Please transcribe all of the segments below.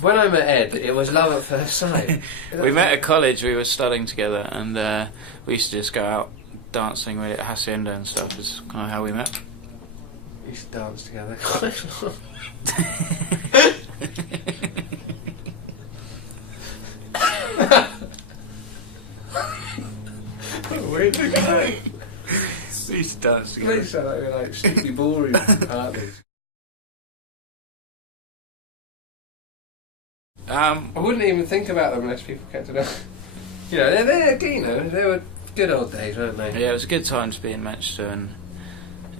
When I met Ed, it was love at first sight. We met at college, we were studying together, and we used to just go out dancing really at Hacienda and stuff. Is kind of how we met. We used to dance together. Where'd you go? We used to dance together. They sound like we're like stupid boring partners. I wouldn't even think about them unless people kept it up. You know, they were good old days, weren't they? Yeah, it was a good time to be in Manchester, and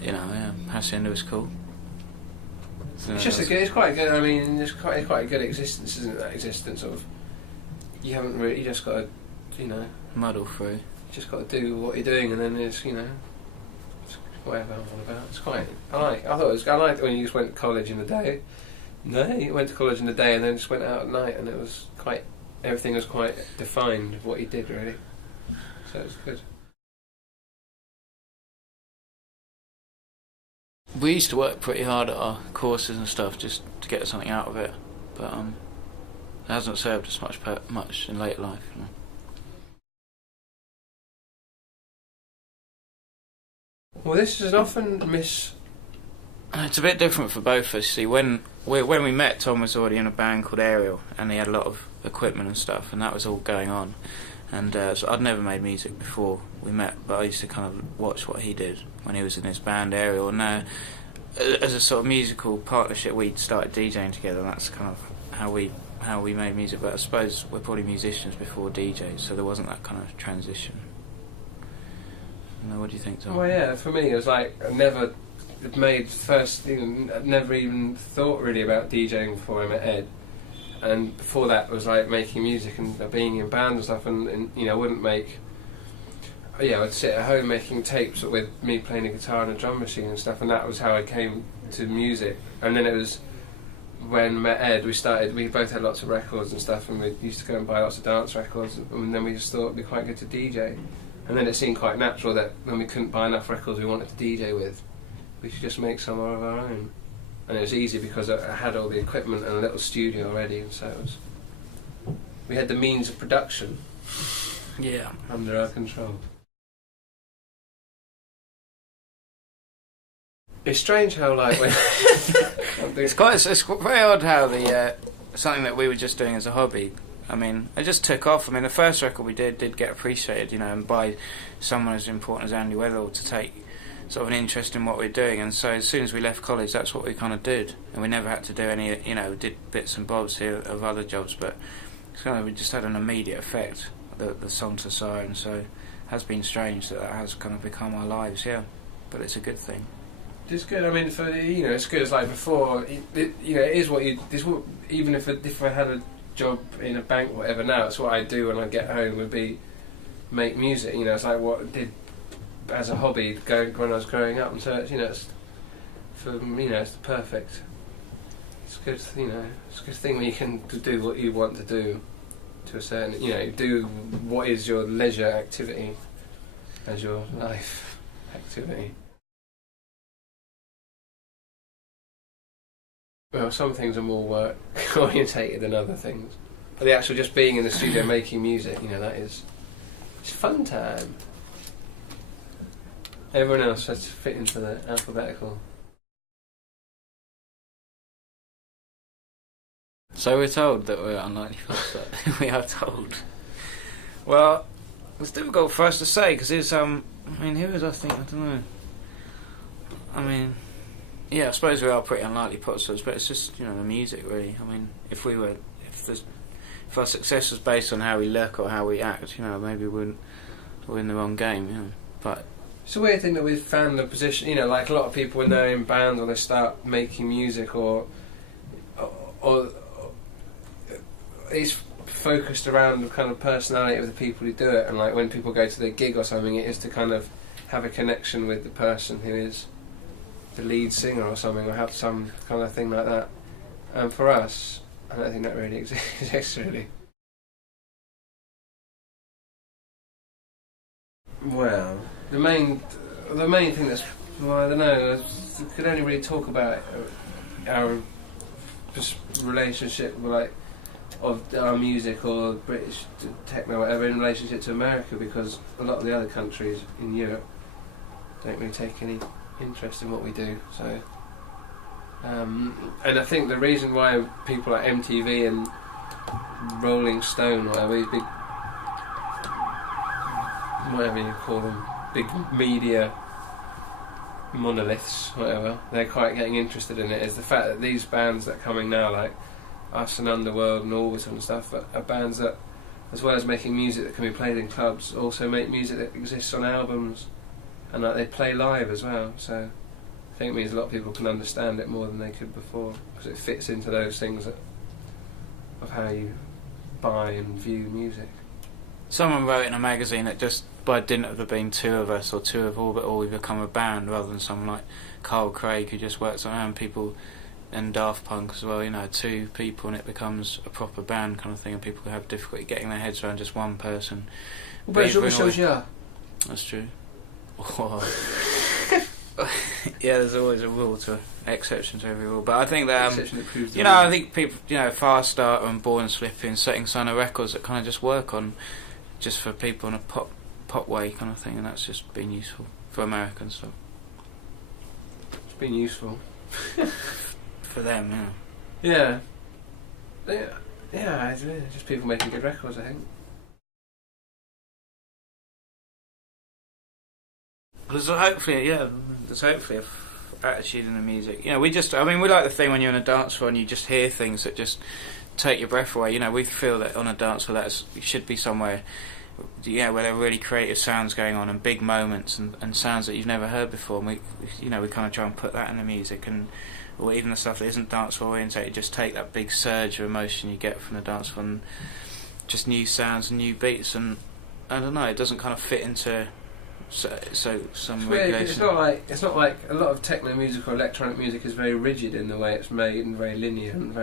you know, yeah, Hacienda was cool. So it's just it's quite good. I mean, it's quite a good existence, isn't it? That existence of you haven't really, you just got to, you know, muddle through. You just got to do what you're doing, and then it's, you know, it's whatever I'm on about. It's quite. I liked when you just went to college in the day. No, you went to college in the day and then just went out at night, and it was quite. Everything was quite defined of what you did, really. So it was good. We used to work pretty hard at our courses and stuff just to get something out of it, but it hasn't served us much in later life. You know. Well, this is often It's a bit different for both of us. See, when we met, Tom was already in a band called Ariel, and he had a lot of equipment and stuff, and that was all going on. And so I'd never made music before we met, but I used to kind of watch what he did when he was in his band Ariel. And as a sort of musical partnership, we started DJing together, and that's kind of how we made music. But I suppose we're probably musicians before DJs, so there wasn't that kind of transition. What do you think, Tom? Well, yeah, for me it was like I never I'd never even thought really about DJing before I met Ed, and before that was like making music and being in bands and stuff, and you know, I wouldn't make. Yeah, I'd sit at home making tapes with me playing a guitar and a drum machine and stuff, and that was how I came to music. And then it was when I met Ed, we both had lots of records and stuff, and we used to go and buy lots of dance records, and then we just thought it'd be quite good to DJ. And then it seemed quite natural that when we couldn't buy enough records we wanted to DJ with, we should just make some of our own. And it was easy because I had all the equipment and a little studio already, and so we had the means of production under our control. It's strange how like when it's very odd how the something that we were just doing as a hobby, I mean, it just took off. I mean, the first record we did get appreciated, you know, and by someone as important as Andy Weatherall to take sort of an interest in what we're doing. And so as soon as we left college, that's what we kind of did, and we never had to do any, you know, did bits and bobs here of other jobs, but it's kind of, we just had an immediate effect, the Song Society, and so it has been strange that has kind of become our lives, yeah, but it's a good thing. It's good. I mean, for you know, it's good as like before. You know, it is what you. This what, even if I had a job in a bank, or whatever. Now it's what I do when I get home would be make music. You know, it's like what I did as a hobby when I was growing up, and so it's, you know, it's for you know, it's the perfect. It's good. You know, it's a good thing when you can do what you want to do to a certain. You know, do what is your leisure activity as your life activity. Well, some things are more work orientated than other things. But the actual just being in the studio making music, you know, it's fun time. Everyone else has to fit into the alphabetical. So we're told that we're unlikely folks. We are told. Well, it's difficult for us to say because it's I mean, who is I think, I don't know. I mean, yeah, I suppose we are pretty unlikely posters, but it's just, you know, the music really. I mean, if our success was based on how we look or how we act, you know, maybe we're in the wrong game, you know. But it's a weird thing that we've found the position, you know, like a lot of people when they're in bands or they start making music or it's focused around the kind of personality of the people who do it, and like when people go to their gig or something, it is to kind of have a connection with the person who is the lead singer or something, or have some kind of thing like that. And for us, I don't think that really exists really. Well, the main thing that's, well, I don't know, we could only really talk about our just relationship, like of our music or British techno, whatever, in relationship to America, because a lot of the other countries in Europe don't really take any interest in what we do. So, and I think the reason why people like MTV and Rolling Stone, or whatever, these big, whatever you call them, big media monoliths, whatever, they're quite getting interested in it, is the fact that these bands that are coming now, like Us and Underworld and Orbital and stuff, are bands that, as well as making music that can be played in clubs, also make music that exists on albums, and they play live as well. So I think it means a lot of people can understand it more than they could before, because it fits into those things of how you buy and view music. Someone wrote in a magazine that just by dint of there being two of us, or two of Orbital, we become a band, rather than someone like Carl Craig who just works around people, and Daft Punk as well, you know, two people and it becomes a proper band kind of thing, and people have difficulty getting their heads around just one person. That's true. Yeah, there's always a rule to exception to every rule, but I think that you know, I think people, you know, Fast Starter and Born Slipping, Setting Sun are records that kind of just work on, just for people in a pop way kind of thing, and that's just been useful for American stuff. It's been useful for them, yeah. Yeah, just people making good records, I think. There's hopefully a attitude in the music. You know, we like the thing when you're on a dance floor and you just hear things that just take your breath away. You know, we feel that on a dance floor that should be somewhere, where there are really creative sounds going on and big moments and sounds that you've never heard before. And we kind of try and put that in the music, or even the stuff that isn't dance floor orientated, just take that big surge of emotion you get from the dance floor and just new sounds and new beats. And I don't know, it doesn't kind of fit into. So some regulation. It's not like a lot of techno music or electronic music is very rigid in the way it's made, and very linear, and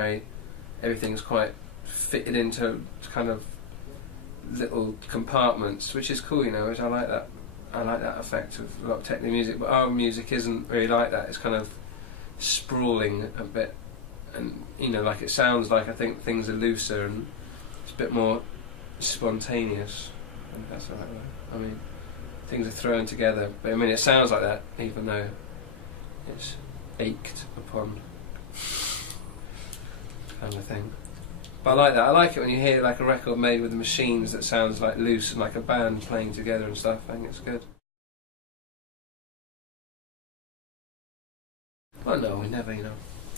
everything's quite fitted into kind of little compartments, which is cool, you know. Which I like that. I like that effect of a lot of techno music, but our music isn't really like that. It's kind of sprawling a bit, and you know, like it sounds like, I think things are looser and it's a bit more spontaneous. I think that's the right word. I mean, things are thrown together, but I mean it sounds like that even though it's ached upon kind of thing. But I like that. I like it when you hear like a record made with the machines that sounds like loose and like a band playing together and stuff. I think it's good. Well, no, we never, you know.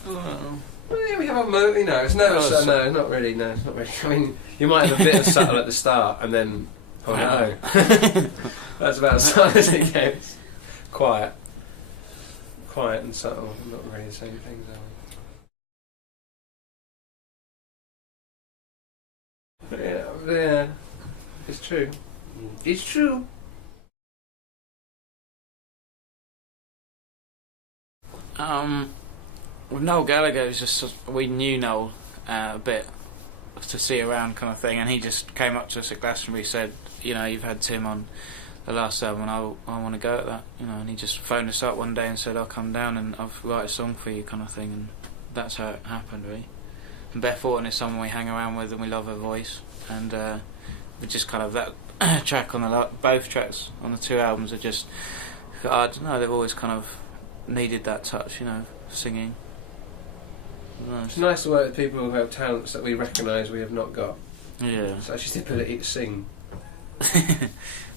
Oh. Well, yeah, we have a you know, it's never no, not really. No, not really. I mean, you might have a bit of subtle at the start and then oh no. That's about as subtle as it gets. Quiet and subtle, not really the same things, are we? Yeah, it's true. It's true. With Noel Gallagher, it was just we knew Noel a bit to see around kind of thing, and he just came up to us at Glastonbury, said, you know, you've had Tim on the last album and I want to go at that, you know, and he just phoned us up one day and said, I'll come down and I'll write a song for you kind of thing, and that's how it happened really. And Beth Orton is someone we hang around with and we love her voice, and we just kind of that track on both tracks on the two albums are just, I don't know, they've always kind of needed that touch, you know, singing. Nice. It's nice to work with people who have talents that we recognise we have not got. Yeah. It's actually the ability to sing.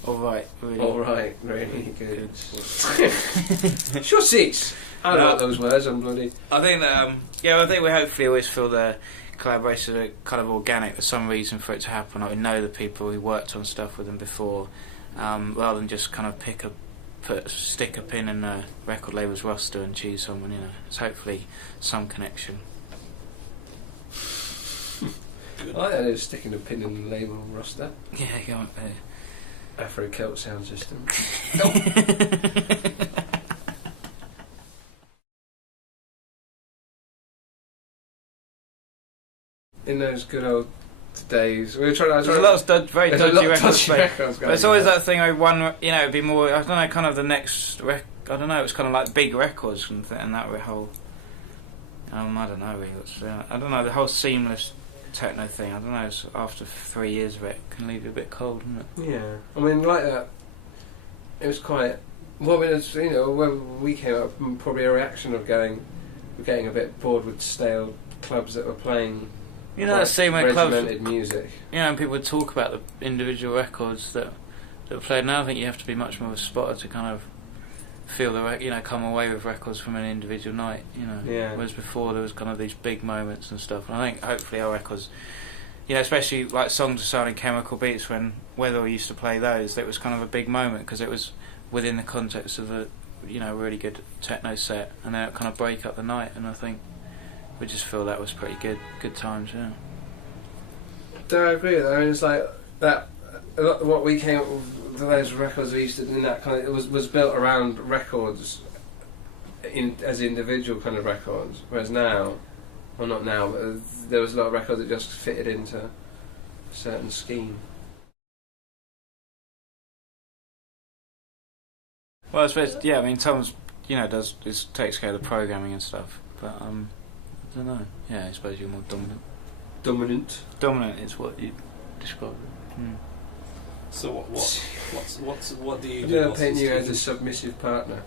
Alright, really good. Sure seats. I don't like those words, I'm bloody. I think that, I think we hopefully always feel the collaborations are kind of organic. There's some reason for it to happen. I know the people who worked on stuff with them before, rather than just kind of stick a pin in the record label's roster and choose someone, you know. It's hopefully some connection. I like that, sticking a pin in the label roster. Yeah, go on there. Afro Celt sound system. In those good old days, we were trying. There's a lot of very dodgy records, but it's always that thing. One, you know, it'd be more. I don't know, kind of the next. I don't know. It's kind of like big records and that whole. I don't know really. I don't know, the whole seamless techno thing. I don't know. After 3 years of it, can leave you a bit cold, doesn't it? Yeah, I mean, like that. It was quite. Well, I mean, it's, when we came up, probably a reaction of getting a bit bored with stale clubs that were playing. That scene where regimented music. And people would talk about the individual records that were played. Now I think you have to be much more of a spotter to kind of feel come away with records from an individual night. Yeah. Whereas before there was kind of these big moments and stuff. And I think hopefully our records, especially like Songs of Sound and Chemical Beats, when Weather used to play those, that was kind of a big moment because it was within the context of a really good techno set, and then it kind of break up the night. And I think we just feel that was pretty good times. Yeah. Do I agree with that? I mean, it's like that. A lot of what we came up with, those records we used to do in that kind of, it was built around records as individual kind of records. Whereas now, well, not now, but there was a lot of records that just fitted into a certain scheme. Well, I suppose, I mean, Tom's, takes care of the programming and stuff, but I don't know. Yeah, I suppose you're more dominant. Dominant is what you describe it. Mm. So what do you do? I've never paint you as a submissive partner.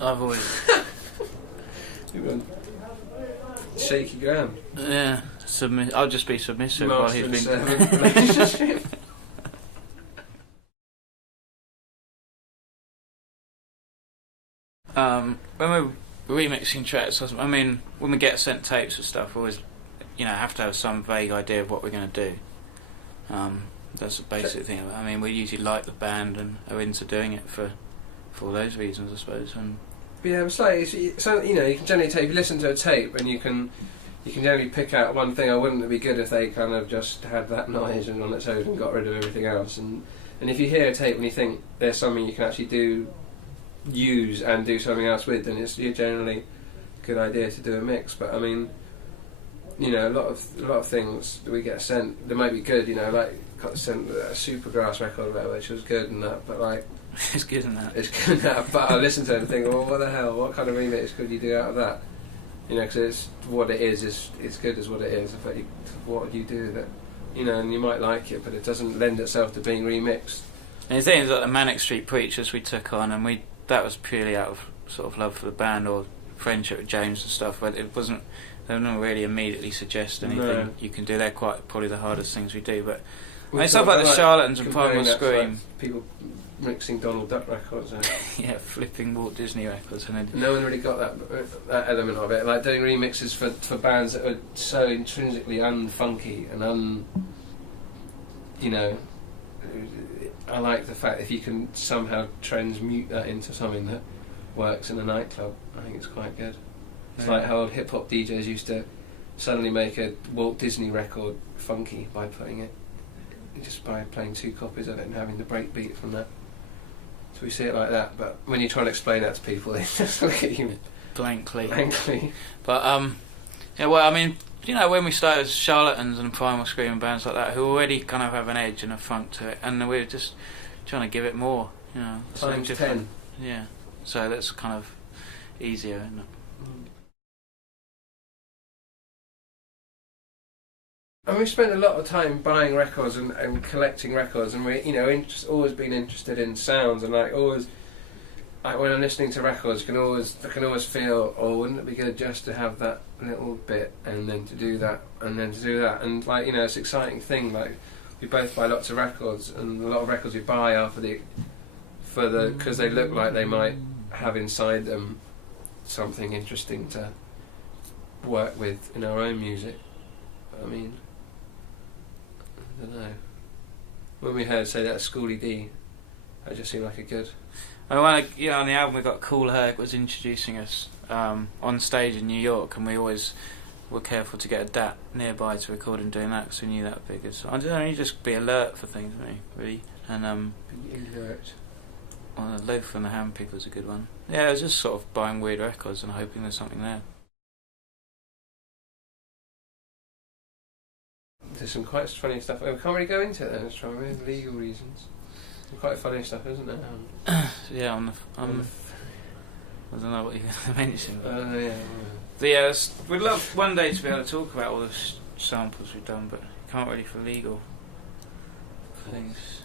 I've always You've got shaky ground. Yeah, I'll just be submissive while he's been. Servant relationship. When we're remixing tracks, I mean, when we get sent tapes and stuff, we always, have to have some vague idea of what we're going to do. That's the basic thing. I mean, we usually like the band and are into doing it for all those reasons, I suppose. And yeah, it's like you can generally if you listen to a tape and you can generally pick out one thing. Wouldn't it be good if they kind of just had that noise and on its own and got rid of everything else? And if you hear a tape and you think there's something you can actually use and do something else with, then it's generally a good idea to do a mix. But I mean, a lot of things that we get sent, they might be good. Like got sent a Supergrass record or whatever, which was good and that, but like it's good in that. It's good in that. But I listen to it and think, well, what the hell? What kind of remix could you do out of that? Because it's what it is. It's good as what it is. But what do you do with it? And you might like it, but it doesn't lend itself to being remixed. And the thing is, like the Manic Street Preachers we took on, and that was purely out of sort of love for the band or friendship with James and stuff. But it wasn't. They don't really immediately suggest anything you can do. They're probably the hardest things we do. But stuff like the Charlatans and Primal Scream. Like people mixing Donald Duck records. Yeah, flipping Walt Disney records. And no one really got that element of it. Like doing remixes for bands that are so intrinsically unfunky and I like the fact if you can somehow transmute that into something that works in a nightclub. I think it's quite good. It's like how old hip hop DJs used to suddenly make a Walt Disney record funky by playing two copies of it and having the break beat from that. So we see it like that, but when you try and explain that to people, they just look at you blankly. But well, I mean, when we started as Charlatans and Primal Scream and bands like that, who already kind of have an edge and a funk to it, and we're just trying to give it more, times 10. Yeah, so that's kind of easier, isn't it? And we've spent a lot of time buying records and collecting records, and we, always been interested in sounds, and always, when I'm listening to records, I can always feel, wouldn't it be good just to have that little bit, and then to do that, and then to do that, and it's an exciting thing. Like we both buy lots of records, and a lot of records we buy are because they look like they might have inside them something interesting to work with in our own music. I mean, I don't know. When we heard say that Schoolie D, that just seemed like a good. And on the album we got Cool Herc was introducing us on stage in New York, and we always were careful to get a DAT nearby to record him doing that, because we knew that would be good. So I don't know, you just be alert for things, really. And alert. Well, the Loaf and the Ham People is a good one. Yeah, I was just sort of buying weird records and hoping there's something there. There's some quite funny stuff. We can't really go into it then, it's for legal reasons. Some quite funny stuff, isn't there? Yeah, I don't know what you're going to mention. Yeah. So yeah, we'd love one day to be able to talk about all the samples we've done, but can't really for legal things.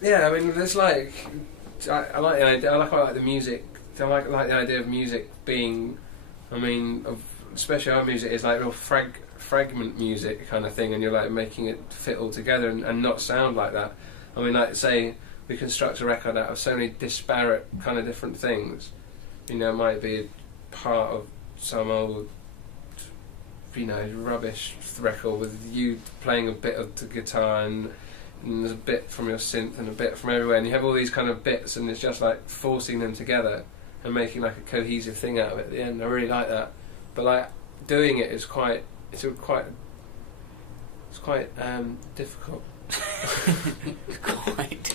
Yeah, I mean, there's like I like the idea. I like the music. I like the idea of music being. I mean, especially our music is like real fragment music kind of thing, and you're like making it fit all together and not sound like that. I mean, like say we construct a record out of so many disparate kind of different things. You know, it might be a part of some old, you know, rubbish record with you playing a bit of the guitar and there's a bit from your synth and a bit from everywhere, and you have all these kind of bits, and it's just like forcing them together and making like a cohesive thing out of it at the end. I really like that, but like doing it is quite difficult. Quite.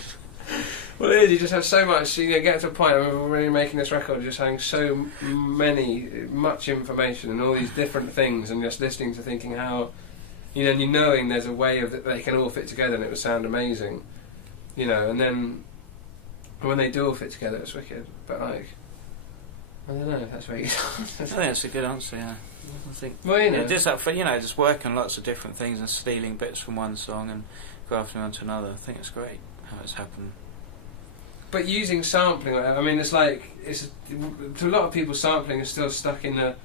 Well, it is. You just have so much. You know, get to a point. I remember when we were making this record, just having so much information and all these different things, and just listening to thinking how, you know, and you knowing there's a way of that they can all fit together and it would sound amazing, you know. And then when they do all fit together, it's wicked. But like, I don't know if that's what you. I think that's a good answer. Yeah, I think. Well, you know, just that for, you know, just working lots of different things and stealing bits from one song and grafting onto another. I think it's great how it's happened. But using sampling, I mean, it's like to a lot of people, sampling is still stuck in the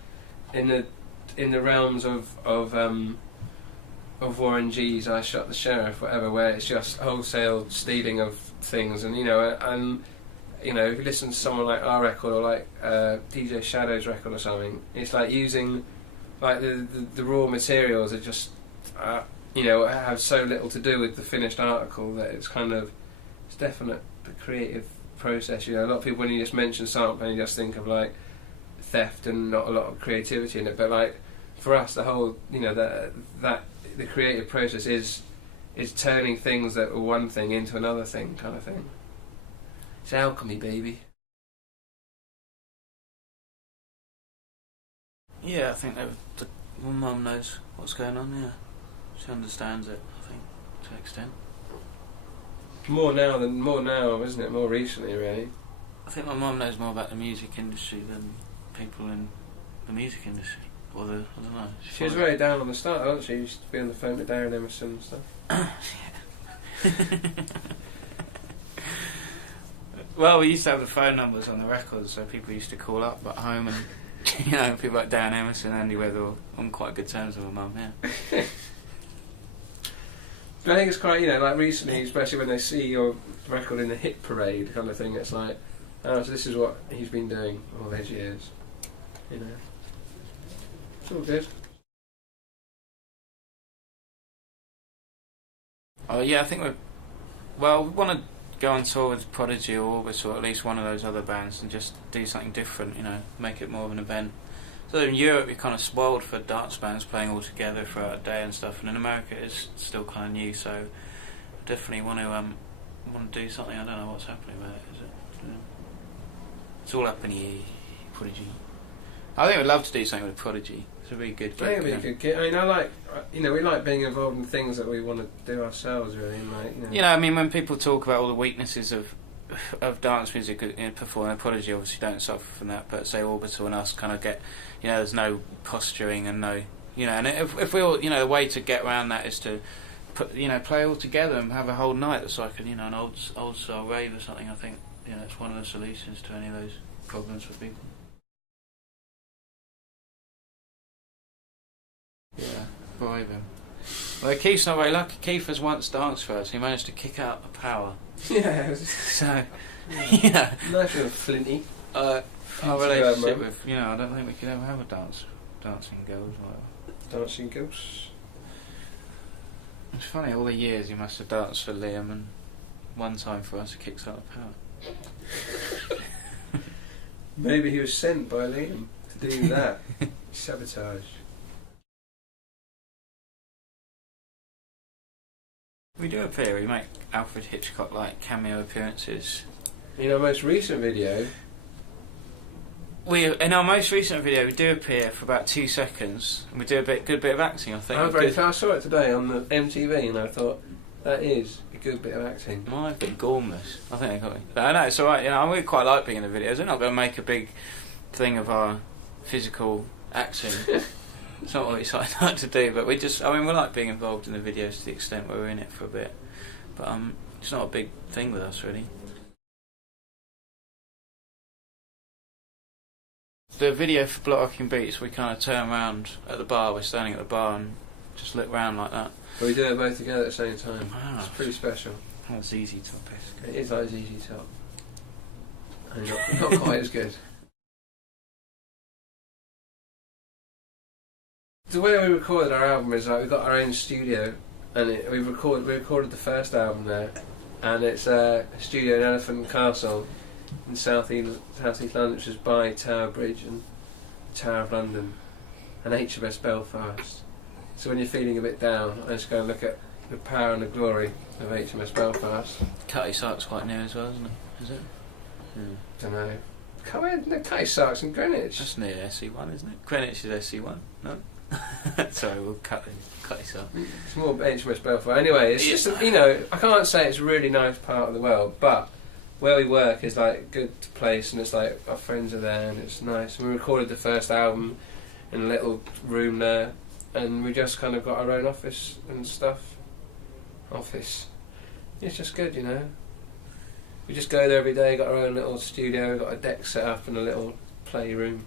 realms of Warren G's "I Shot the Sheriff," whatever, where it's just wholesale stealing of things, and you know, if you listen to someone like our record or like DJ Shadow's record or something, it's like using like the raw materials are just have so little to do with the finished article that it's definite. The creative process, you know, a lot of people, when you just mention sampling, you just think of like theft and not a lot of creativity in it. But like for us, the whole, you know, that the creative process is turning things that are one thing into another thing, kind of thing. It's alchemy, baby. Yeah, I think my mum knows what's going on. Yeah, she understands it. I think to an extent. More now, isn't it? More recently, really. I think my mum knows more about the music industry than people in the music industry. Or I don't know. She was very down on the start, wasn't she? She used to be on the phone to Darren Emerson and stuff. Well, we used to have the phone numbers on the records, so people used to call up at home, and you know, people like Darren Emerson, Andy Weather, on quite good terms with my mum. Yeah. But I think it's quite, you know, like recently, especially when they see your record in the hit parade kind of thing, it's like, oh, so this is what he's been doing all these years, you know. It's all good. Oh yeah, I think we want to go on tour with Prodigy or Orbit or at least one of those other bands and just do something different, you know, make it more of an event. So in Europe you're kind of spoiled for dance bands playing all together throughout a day and stuff, and in America it's still kind of new, so I definitely want to do something. I don't know what's happening about it, is it? It's all up in the air. Prodigy. I think we'd love to do something with Prodigy. It's a really good gig. I think it'd be a good gig. I mean, I like, you know, we like being involved in things that we want to do ourselves, really, and like, you know, I mean, when people talk about all the weaknesses of dance music in performing, Prodigy obviously don't suffer from that, but say Orbital and us kind of get, you know, there's no posturing and no, you know, and if we all, you know, the way to get around that is to put, you know, play all together and have a whole night that's like an, you know, an old style rave or something. I think, you know, it's one of the solutions to any of those problems for people. Yeah, bribe him. Well, Keith's not very lucky. Keith has once danced for us. He managed to kick out the power. Yeah. So, yeah. Nice little flinty. Our relationship with, you know, I don't think we could ever have a dancing girls like that. Dancing girls. It's funny, all the years he must have danced for Liam, and one time for us he kicks out the power. Maybe he was sent by Liam to do that. Sabotage. We do appear, we make Alfred Hitchcock-like cameo appearances. In our most recent video... In our most recent video, we do appear for about 2 seconds, and we do a good bit of acting, I think. I saw it today on the MTV, and I thought, that is a good bit of acting. Might have been gormless. I think they got me. But I know, it's alright, you know, we quite like being in the videos. We're not going to make a big thing of our physical acting. It's not what we like to do, but we like being involved in the videos to the extent where we're in it for a bit. But it's not a big thing with us, really. The video for Block Rocking Beats, we kind of turn around at the bar, we're standing at the bar and just look round like that. But we do it both together at the same time. Wow. It's pretty special. That was easy top, basically. It is like ZZ Top. And not quite as good. The way we recorded our album is like we got our own studio, and we recorded the first album there, and it's a studio in Elephant Castle in South East London, which is by Tower Bridge and Tower of London and HMS Belfast. So when you're feeling a bit down, I just go and look at the power and the glory of HMS Belfast. Cutty Sark's quite near as well, isn't it? Is it? Don't know. Cutty Sark's in Greenwich. That's near SE1, isn't it? Greenwich is SE1, no? Sorry, we'll cut this up. It's more HMS Belfast. Anyway, it's just, I can't say it's a really nice part of the world, but where we work is like a good place, and it's like our friends are there, and it's nice. And we recorded the first album in a little room there, and we just kind of got our own office and stuff. It's just good, We just go there every day, got our own little studio, got a deck set up and a little playroom.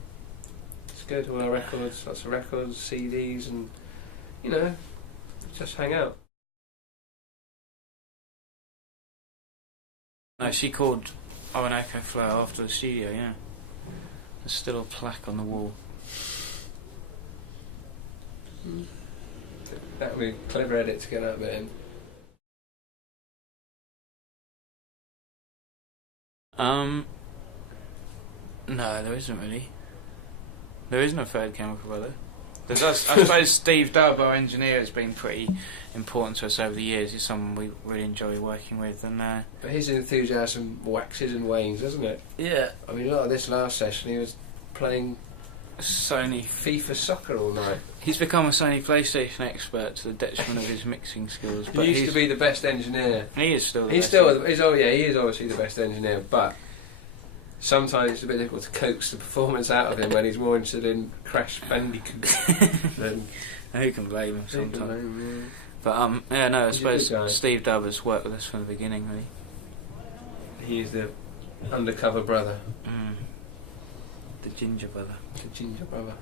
It's good, all our records, lots of records, CDs, and, just hang out. No, she called Owen Echo Flow after the studio, yeah. There's still a plaque on the wall. That would be a clever edit to get that bit in. No, there isn't really. There isn't a third chemical brother. There's us, I suppose Steve Dubb, our engineer, has been pretty important to us over the years. He's someone we really enjoy working with, and but his enthusiasm waxes and wanes, doesn't it? yeah, I mean, like this last session, he was playing Sony. FIFA soccer all night. He's become a Sony PlayStation expert to the detriment of his mixing skills. But he used to be the best engineer. He is still. He is obviously the best engineer, but sometimes it's a bit difficult to coax the performance out of him when he's more interested in Crash Bandicoot than. Who can blame him sometimes? Yeah. But I He's a good guy. suppose Steve Dubb has worked with us from the beginning, really. He is the undercover brother. The ginger brother. The ginger brother.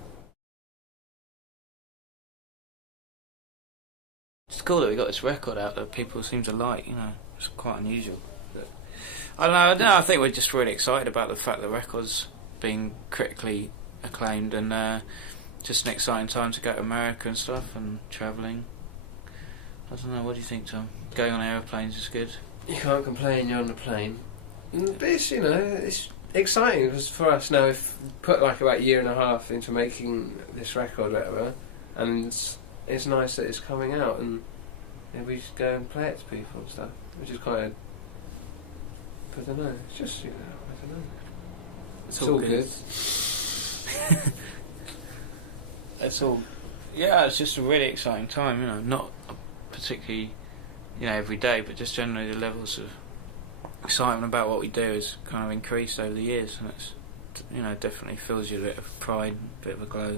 It's cool that we got this record out that people seem to like. It's quite unusual. I don't know. I think we're just really excited about the fact that the record's being critically acclaimed, and just an exciting time to go to America and stuff and travelling. I don't know. What do you think, Tom? Going on aeroplanes is good. You can't complain. You're on the plane. This, it's exciting because for us now, we've put like about a year and a half into making this record, whatever, and it's nice that it's coming out, and we just go and play it to people and stuff, which is quite. I don't know. It's just I don't know. It's all good. It's all. Yeah, it's just a really exciting time. Not particularly, every day, but just generally the levels of excitement about what we do has kind of increased over the years, and it's definitely fills you with a bit of pride, a bit of a glow.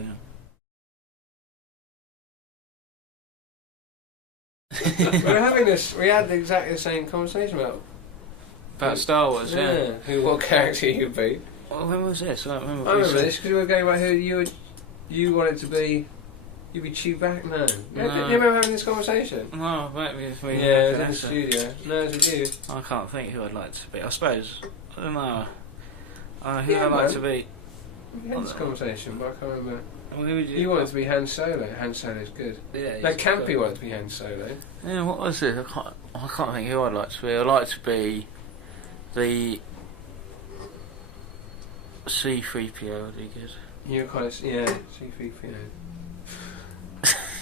We're having this. We had exactly the same conversation about Star Wars. Yeah. What character you would be? Well, when was this? I remember this because we were going about who you wanted to be. You'd be Chewbacca. No. Do you remember having this conversation? No, maybe if we. Yeah, it was in the studio. No, it was with you. I can't think who I'd like to be. I suppose. I don't know. Who I'd like to be. We had this conversation, but I can't remember. Who would you wanted to be Han Solo. Han Solo's good. Yeah. No, Campy wanted to be Han Solo. Yeah, what was it? I can't think who I'd like to be. I'd like to be the C-3PO would be good. You're quite C-3PO.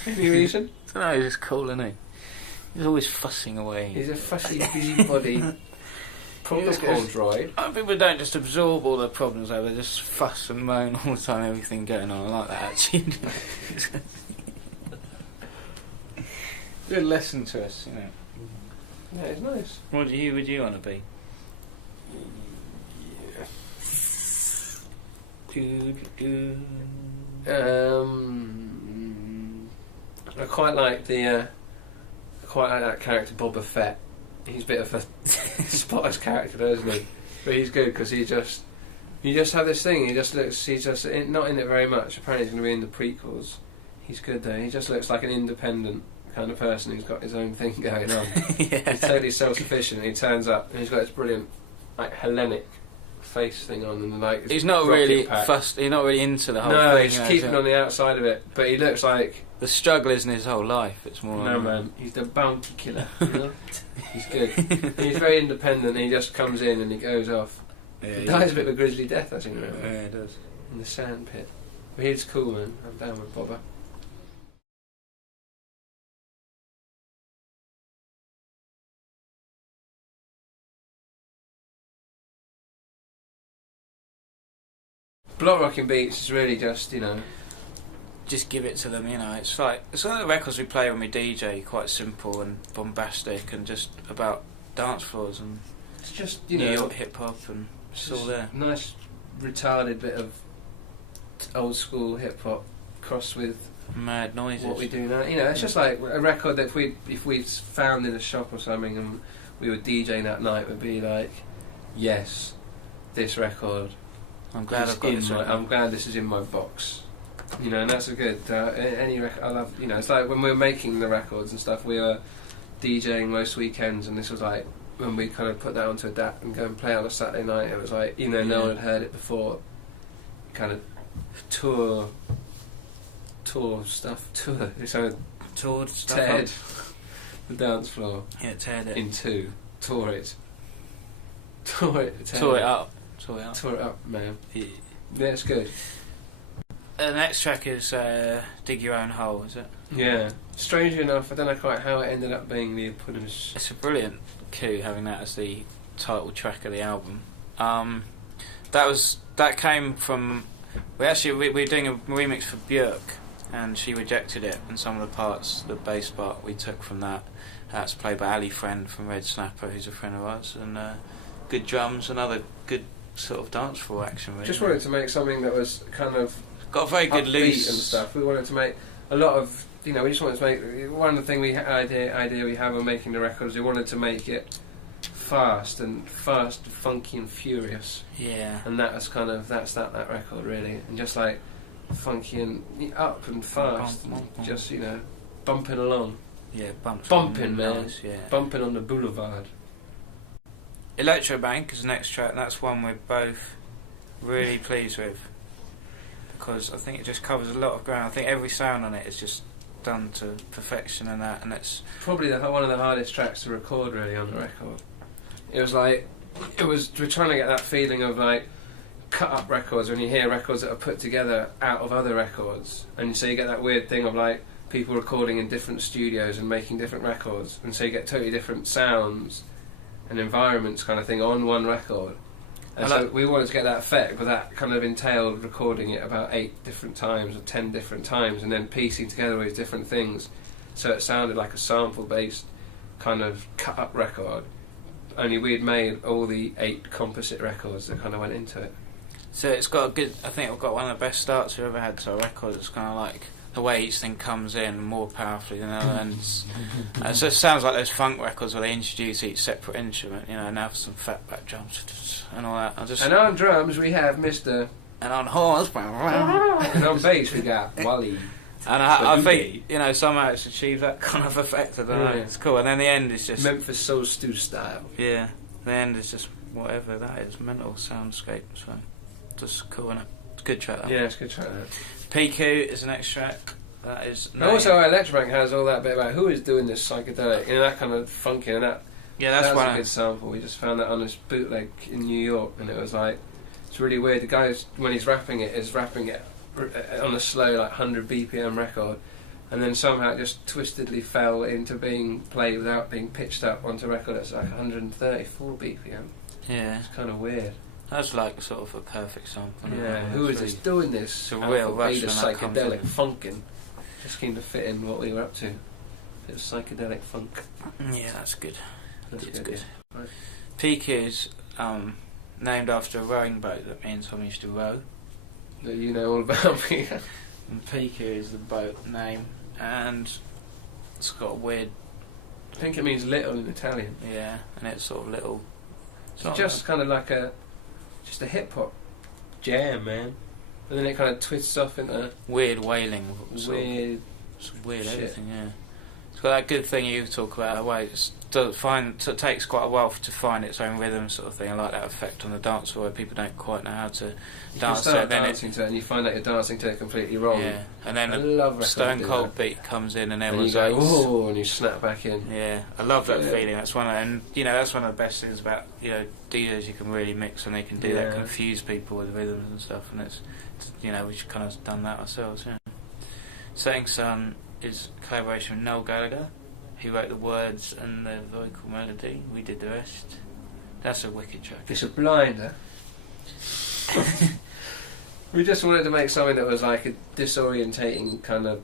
Any reason? I don't know, he's just cool, isn't he? He's always fussing away. He's a fussy, busybody, protocol droid. People don't just absorb all the problems, though. They just fuss and moan all the time, everything going on. I like that, actually. Good lesson to us, Yeah, it's nice. What would you want to be? Yeah. I quite like that character Boba Fett. He's a bit of a spotless character, though, isn't he? But he's good because you just have this thing. He's just not in it very much. Apparently, he's going to be in the prequels. He's good though. He just looks like an independent kind of person who's got his own thing going on. Yeah. He's totally self-sufficient. He turns up and he's got this brilliant, like, Hellenic face thing on, and like he's not really fussed. He's not really into the whole thing. No, he's keeping on the outside of it. But he looks like the struggle isn't his whole life. It's more. No, man. He's the bounty killer. You know? He's good. He's very independent. He just comes in and he goes off. Yeah, he dies a bit of a grisly death, I think. Yeah, it does. In the sand pit. But he's cool, man. I'm down with Bobber. Block Rocking Beats is really just, just give it to them, It's like the records we play when we DJ, quite simple and bombastic and just about dance floors and it's just, New York hip hop and it's all there. Nice retarded bit of old school hip hop crossed with mad noises. What we do now, it's just like a record that if we found in a shop or something and we were DJing that night, would be like, yes, this record. I'm glad I've got this. I'm glad this is in my box. And that's a good. Any record I love. It's like when we were making the records and stuff. We were DJing most weekends, and this was like when we kind of put that onto a DAT and go and play on a Saturday night. It was like no one had heard it before. Kind of tour stuff. So toured stuff. Teared the dance floor. Yeah, teared it in two. Tore it. Tore it up. Tore it up, man. Yeah, it's good. The next track is Dig Your Own Hole, is it? Yeah. Strangely enough, I don't know quite how it ended up being the eponymous. It's a brilliant coup having that as the title track of the album. That came from we were doing a remix for Björk, and she rejected it, and some of the parts, the bass part, we took from that. That's played by Ali Friend from Red Snapper, who's a friend of ours, and good drums, another good sort of dance floor action. Really. Just wanted to make something that was kind of got a very good loose and stuff. We wanted to make a lot of, we just wanted to make one of the thing idea we have on making the records. We wanted to make it fast, funky and furious. Yeah. And that was that's that record really, and just like funky and up and fast, just bumping along. Yeah, bumping, man. Nice, yeah. Bumping on the boulevard. Electrobank is the next track. That's one we're both really pleased with because I think it just covers a lot of ground. I think every sound on it is just done to perfection and it's probably one of the hardest tracks to record really on the record. We're trying to get that feeling of like cut up records when you hear records that are put together out of other records, and so you get that weird thing of like people recording in different studios and making different records, and so you get totally different sounds and environments kind of thing on one record. And so we wanted to get that effect, but that kind of entailed recording it about 8 different times or 10 different times and then piecing together these different things so it sounded like a sample based kind of cut up record, only we'd made all the 8 composite records that kind of went into it. So it's got I think we've got one of the best starts we've ever had to a record. It's kind of like the way each thing comes in more powerfully than other ends. So it sounds like those funk records where they introduce each separate instrument, now for some fatback drums and all that. And on drums we have Mr. And on horns. And on bass we got Wally. And I think, somehow it's achieved that kind of effect. I don't know. It's cool. And then the end is just Memphis Soul Stew style. Yeah. The end is just whatever that is, mental soundscape. So just cool, innit? It's a good track. That. Yeah, it's a good track. PQ is an extract. That is. And also, Electrobank has all that bit about who is doing this psychedelic, that kind of funky and that. Yeah, that's a good sample. We just found that on this bootleg in New York, and it was like, it's really weird. The guy, when he's rapping it, is rapping it on a slow, like 100 BPM record, and then somehow it just twistedly fell into being played without being pitched up onto a record that's like 134 BPM. Yeah, it's kind of weird. That's like sort of a perfect sample. Yeah, who is this doing this? It's a real rush when that psychedelic funkin'. Just keen to fit in what we were up to. It was psychedelic funk. Yeah, that's good. It's good. Yeah. Right. PQ's named after a rowing boat that me and Tom used to row. That you know all about me. And Piku is the boat name, and it's got a weird. I think it means little in Italian. Yeah, and it's sort of little. It's just kind of like just a hip hop jam, man. And then it kind of twists off into weird wailing. Weird. It's weird shit. everything, yeah. It's got that good thing you talk about, it takes quite a while to find its own rhythm sort of thing. I like that effect on the dance floor where people don't quite know how to dance to it. Then dancing to it, and you find out you're dancing to it completely wrong. Yeah, and then I love Stone Cold beat comes in, and everyone's you go, like, "Whoa!" and you snap back in. Yeah, I love that feeling. That's and that's one of the best things about DJs you can really mix, and they can do that, confuse people with rhythms and stuff. And it's we've kind of done that ourselves. Yeah. Setting Sun is a collaboration with Noel Gallagher. He wrote the words and the vocal melody. We did the rest. That's a wicked track. It's a blinder. We just wanted to make something that was like a disorientating kind of,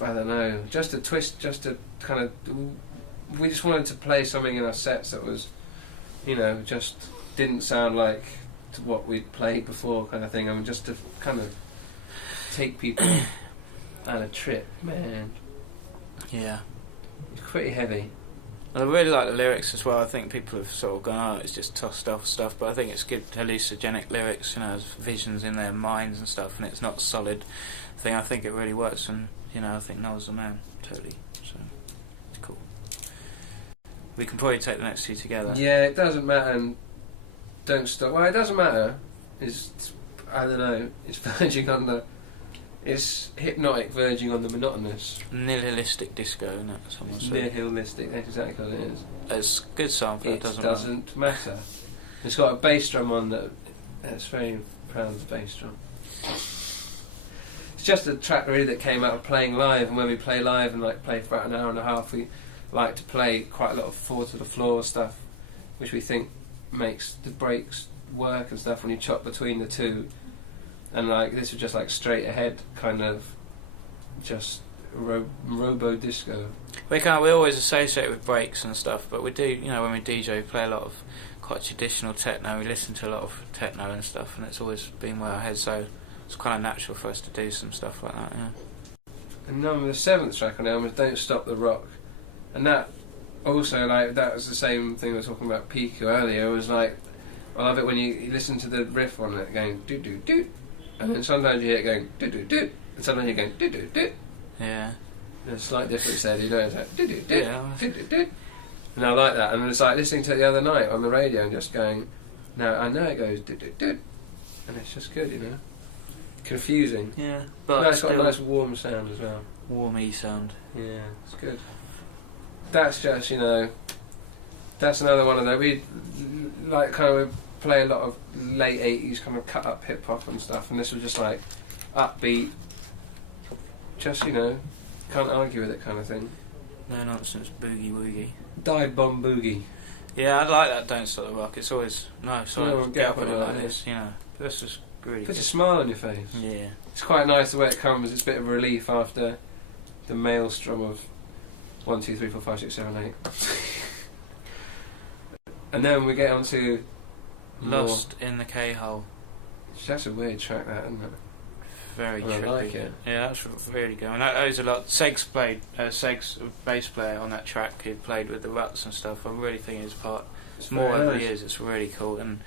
I don't know, just a twist, just a kind of. We just wanted to play something in our sets that was, just didn't sound like what we'd played before, kind of thing. I mean, just to kind of take people on a trip, man. Yeah. It's pretty heavy. And I really like the lyrics as well. I think people have sort of gone, it's just tossed off stuff, but I think it's good hallucinogenic lyrics, there's visions in their minds and stuff, and it's not solid thing. I think it really works, and I think Noel's the man, totally. So it's cool. We can probably take the next two together. Yeah, it doesn't matter, and don't stop. Well, it doesn't matter. I don't know. It's verging on the. It's hypnotic, verging on the monotonous. Nihilistic disco, isn't it? It's nihilistic, that's exactly what it is. It's a good song, but it doesn't matter. It's got a bass drum on that's very proud of the bass drum. It's just a track really that came out of playing live, and when we play live and play for about an hour and a half, we like to play quite a lot of four to the floor stuff, which we think makes the breaks work and stuff when you chop between the two. And this was just straight ahead kind of robo disco. We always associate it with breaks and stuff, but we do, when we DJ, we play a lot of quite traditional techno. We listen to a lot of techno and stuff, and it's always been where our heads, so it's kind of natural for us to do some stuff like that. Yeah. And the seventh track on the album is "Don't Stop the Rock," and that also that was the same thing we were talking about Piku earlier. It was I love it when you listen to the riff on it going do do do. And then sometimes you hear it going do do do, and sometimes you're going do do do. Yeah. There's a slight difference there, it's like do do do do do do. And I like that, and it's like listening to it the other night on the radio and just going, no, I know it goes do do do, and it's just good, confusing. Yeah, but no, it's got a nice warm sound as well. Warmy sound. Yeah, it's good. That's just that's another one of those. We play a lot of late 80s kind of cut up hip hop and stuff, and this was just upbeat, just can't argue with it kind of thing. No nonsense boogie woogie. Dive bomb boogie. Yeah, I like that. Don't Stop the Rock. It's always get up on it like this. This is really puts good. a smile on your face. Yeah, it's quite nice the way it comes. It's a bit of relief after the maelstrom of 1, 2, 3, 4, 5, 6, 7, 8. And then we get on to Lost in the K-Hole. That's a weird track, that, isn't it? Very trippy. I like it. Yeah, that's really good. And that owes a lot. Seg's a bass player on that track who played with the Ruts and stuff. I really think his part more over the years. It's really cool and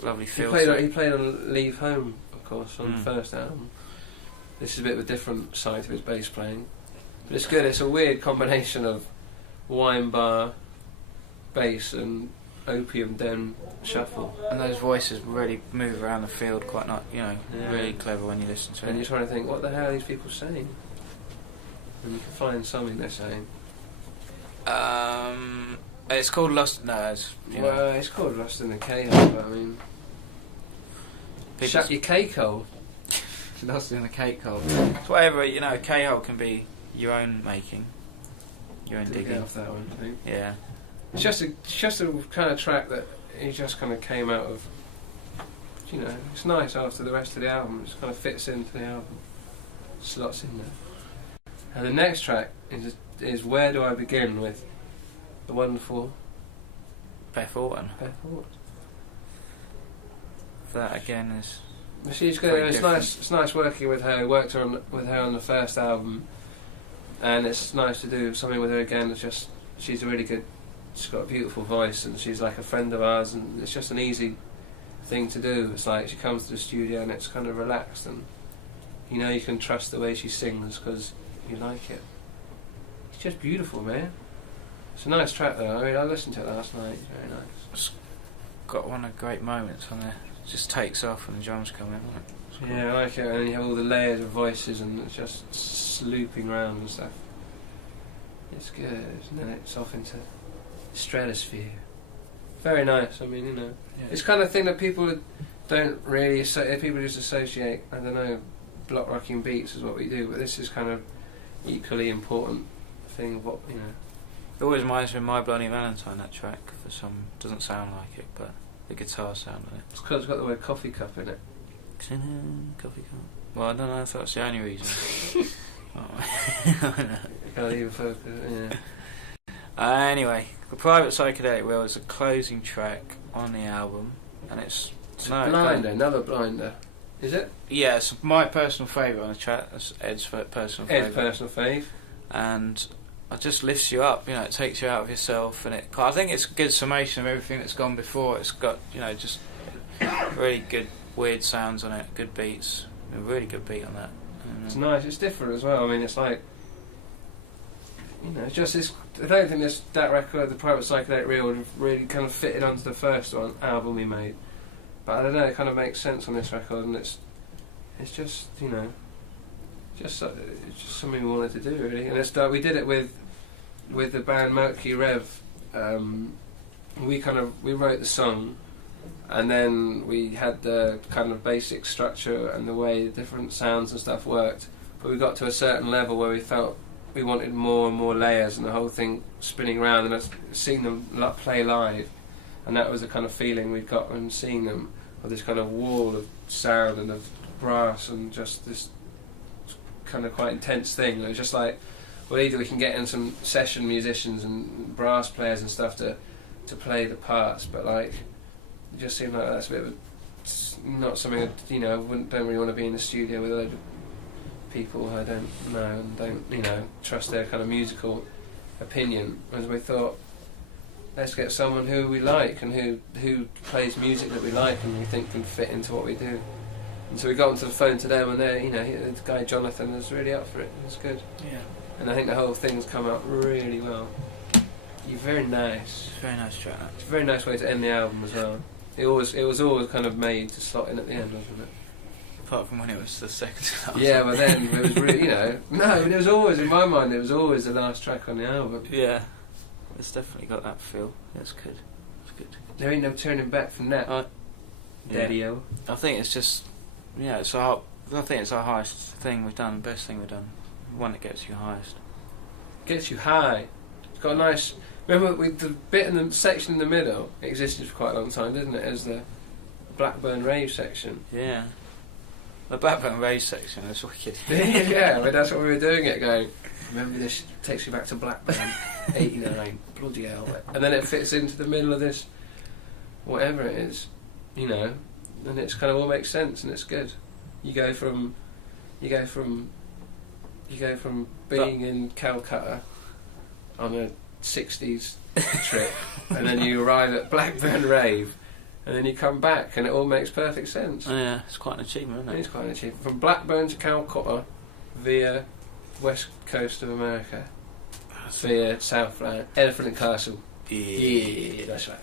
lovely feel. He played on Leave Home, of course, on the first album. This is a bit of a different side to his bass playing, but it's good. It's a weird combination of wine bar, bass, and opium den shuffle. And those voices really move around the field quite really clever when you listen to it. And you're trying to think, what the hell are these people saying? And you can find something they're saying. It's called Lost. It's called Lost in the K-Hole, but I mean, shut your cake hole. Lost in the cake hole. It's whatever, K-Hole can be your own making, your own digging. Get off that one, I think. Yeah. It's just a kind of track that he just kind of came out of. It's nice after the rest of the album. It just kind of fits into the album, slots in there. And the next track is "Where Do I Begin" with the wonderful Beth Orton. Beth Orton. That again is She's good. Very It's different. nice. It's nice working with her. I worked with her on the first album, and it's nice to do something with her again. It's just she's a really good. She's got a beautiful voice, and she's like a friend of ours, and it's just an easy thing to do. It's like she comes to the studio and it's kind of relaxed, and you can trust the way she sings because you like it. It's just beautiful, man. It's a nice track though. I mean, I listened to it last night. It's very nice. It's got one of the great moments on there. It just takes off and the drums come in. It's cool. Yeah, I like it. And then you have all the layers of voices and it's just looping around and stuff. It's good. And then it's off into the stratosphere. Very nice. I mean, Yeah. it's kind of thing that people don't really. People just associate. I don't know, block rocking beats is what we do, but this is kind of equally important thing. Of what It always reminds me of My Bloody Valentine, that track. For some, doesn't sound like it, but the guitar sound on it. It's because it's got the word coffee cup in it. Coffee cup. Well, I don't know if that's the only reason. Can't even focus. Yeah. Anyway, The Private Psychedelic Wheel is the closing track on the album, and it's Blinder, another blinder. Is it? Yeah, it's my personal favourite on the track. It's Ed's personal favourite. Ed's personal fave. And it just lifts you up. It takes you out of yourself, and I think it's a good summation of everything that's gone before. It's got just really good weird sounds on it, good beats, a really good beat on that. It's nice. It's different as well. I mean, it's like it's just this. I don't think that record, The Private Psychedelic Reel, would have really kind of fitted onto the first album we made. But I don't know. It kind of makes sense on this record, and it's just it's just something we wanted to do really. And it's we did it with the band Mercury Rev. We wrote the song, and then we had the kind of basic structure and the way the different sounds and stuff worked. But we got to a certain level where we felt we wanted more and more layers and the whole thing spinning around, and seeing them play live, and that was the kind of feeling we got when seeing them, of this kind of wall of sound and of brass and just this kind of quite intense thing. It was just like, well, either we can get in some session musicians and brass players and stuff to play the parts, but like it just seemed like that's a bit of not something don't really want to be in the studio with a load of people who I don't know and don't trust their kind of musical opinion. As we thought, let's get someone who we like and who plays music that we like and we think can fit into what we do. And so we got onto the phone to them, and the guy Jonathan was really up for it. It was good. Yeah. And I think the whole thing's come out really well. You're very nice. Very nice track. It's a very nice way to end the album as well. It was always kind of made to slot in at the end, wasn't it? Apart from when it was the second album. Yeah, but then it was really, no, it was always, in my mind, it was always the last track on the album. Yeah. It's definitely got that feel. It's good. It's good. There ain't no turning back from that. Daddy-o. I think it's just, I think it's our highest thing we've done, best thing we've done. One that gets you highest. Gets you high. It's got a nice. Remember, the bit in the section in the middle, it existed for quite a long time, didn't it? As the Blackburn Rave section. Yeah. The Blackburn Rave section is wicked. Yeah, I mean, that's what we were doing it, going, remember this takes you back to Blackburn, 89, bloody hell. And then it fits into the middle of this, whatever it is, and it's kind of all makes sense and it's good. You go from being in Calcutta on a 60s trip, and then you arrive at Blackburn Rave, and then you come back, and it all makes perfect sense. Oh, yeah, it's quite an achievement, isn't it? It is quite an achievement. From Blackburn to Calcutta via west coast of America, via Southland, Elephant and Castle. Yeah, that's right.